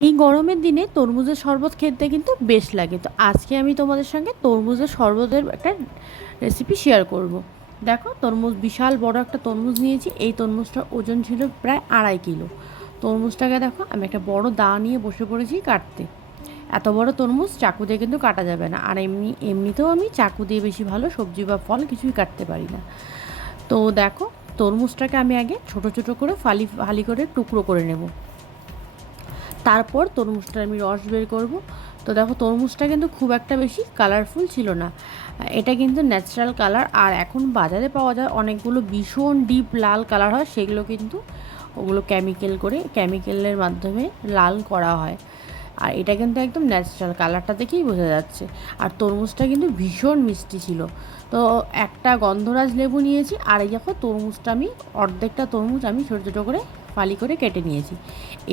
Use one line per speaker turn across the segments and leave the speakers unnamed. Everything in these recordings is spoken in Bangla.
এই গরমের দিনে তরমুজের শরবত খেতে কিন্তু বেশ লাগে। তো আজকে আমি তোমাদের সঙ্গে তরমুজের শরবতের একটা রেসিপি শেয়ার করব। দেখো, তরমুজ, বিশাল বড় একটা তরমুজ নিয়েছি। এই তরমুজটার ওজন ছিল প্রায় আড়াই কিলো। তরমুজটাকে দেখো, আমি একটা বড় দা নিয়ে বসে পড়েছি কাটতে। এত বড় তরমুজ চাকু দিয়ে কিন্তু কাটা যাবে না। আর এমনি, এমনিতেও আমি চাকু দিয়ে বেশি ভালো সবজি বা ফল কিছুই কাটতে পারি না। তো দেখো, তরমুজটাকে আমি আগে ছোট ছোট করে ফালি ফালি করে টুকরো করে নেব। তারপর তরমুজটা আমি রস বের করব। তো দেখো, তরমুজটা কিন্তু খুব একটা বেশি কালারফুল ছিল না। এটা কিন্তু ন্যাচারাল কালার আর এখন বাজারে পাওয়া যায় অনেকগুলো ভীষণ ডিপ লাল কালার হয়, সেগুলো কিন্তু ওগুলো কেমিক্যাল করে কেমিক্যালের মাধ্যমে লাল করা হয়। আর এটা কিন্তু একদম ন্যাচারাল কালারটা দেখেই বোঝা যাচ্ছে। আর তরমুজটা কিন্তু ভীষণ মিষ্টি ছিল। তো একটা গন্ধরাজ লেবু নিয়েছি, আর এই দেখো তরমুজটা আমি, অর্ধেকটা তরমুজ আমি ছোটো ছোটো করে ফালি করে কেটে নিয়েছি।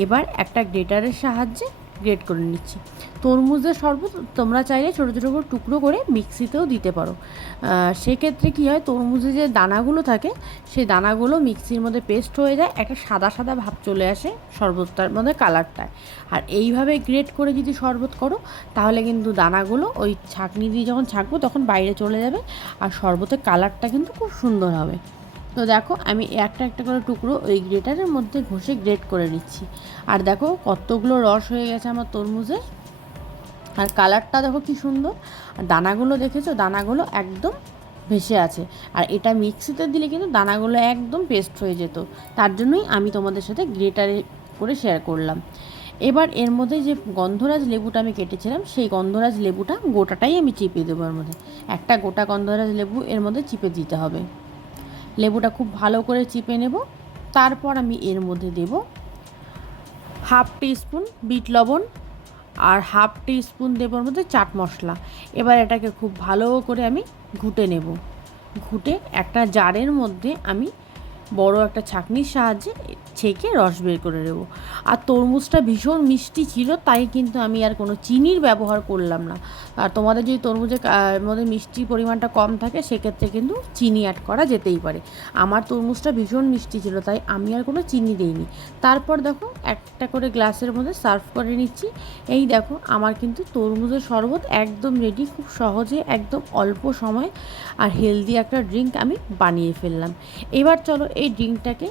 এবার একটা গ্রেটারের সাহায্যে গ্রেট করে নিচ্ছি। তরমুজের শরবত তোমরা চাইলে ছোটো ছোটো করে টুকরো করে মিক্সিতেও দিতে পারো। সেক্ষেত্রে কী হয়, তরমুজে যে দানাগুলো থাকে, সেই দানাগুলো মিক্সির মধ্যে পেস্ট হয়ে যায়, একটা সাদা সাদা ভাব চলে আসে শরবতটার মধ্যে, কালারটায়। আর এইভাবে গ্রেট করে যদি শরবত করো, তাহলে কিন্তু দানাগুলো ওই ছাঁকনি দিয়ে যখন ছাঁকবো, তখন বাইরে চলে যাবে, আর শরবতের কালারটা কিন্তু খুব সুন্দর হবে। তো দেখো, আমি একটা একটা করে টুকরো ওই গ্রেটারের মধ্যে ঘষে গ্রেট করে নিচ্ছি। আর দেখো, কতগুলো রস হয়ে গেছে আমার তরমুজের। আর কালারটা দেখো কি সুন্দর। আর দানাগুলো দেখেছ? দানাগুলো একদম ভেসে আছে। আর এটা মিক্সিতে দিলে কিন্তু দানাগুলো একদম পেস্ট হয়ে যেত। তার জন্যই আমি তোমাদের সাথে গ্রেটারে করে শেয়ার করলাম। এবার এর মধ্যে যে গন্ধরাজ লেবুটা আমি কেটেছিলাম, সেই গন্ধরাজ লেবুটা গোটাটাই আমি চিপে দেবো এর মধ্যে। একটা গোটা গন্ধরাজ লেবু এর মধ্যে চিপে দিতে হবে। লেবুটা খুব ভালো করে চিপে নেব। তারপর আমি এর মধ্যে দেব হাফ স্পুন বিট লবণ আর হাফ স্পুন দেবোর মধ্যে চাট মশলা। এবার এটাকে খুব ভালো করে আমি ঘুটে নেব। ঘুটে একটা জারের মধ্যে আমি বড় একটা ছাঁকনির সাহায্যে ছেঁকে রস বের করে দেবো আর তরমুজটা ভীষণ মিষ্টি ছিল, তাই কিন্তু আমি আর কোনো চিনির ব্যবহার করলাম না। আর তোমাদের যদি তরমুজের মধ্যে মিষ্টির পরিমাণটা কম থাকে, সেক্ষেত্রে কিন্তু চিনি অ্যাড করা যেতেই পারে। আমার তরমুজটা ভীষণ মিষ্টি ছিল, তাই আমি আর কোনো চিনি দিইনি। তারপর দেখো, একটা করে গ্লাসের মধ্যে সার্ভ করে নিচ্ছি। এই দেখো, আমার কিন্তু তরমুজের শরবত একদম রেডি খুব সহজে, একদম অল্প সময় আর হেলদি একটা ড্রিঙ্ক আমি বানিয়ে ফেললাম। এবার চলো এই ড্রিঙ্কটাকে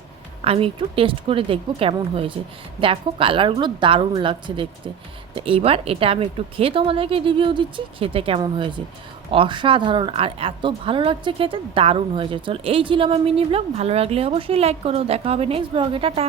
আমি একটু টেস্ট করে দেখব কেমন হয়েছে। দেখো কালারগুলো দারুণ লাগছে দেখতে। তো এবার এটা আমি একটু খেয়ে তোমাদেরকে রিভিউ দিচ্ছি, খেতে কেমন হয়েছে। অসাধারণ আর এত ভালো লাগছে খেতে, দারুণ হয়েছে। চল, এই ছিল আমার মিনি ব্লগ ভালো লাগলে অবশ্যই লাইক করো। দেখা হবে নেক্সট ব্লগে টাটা।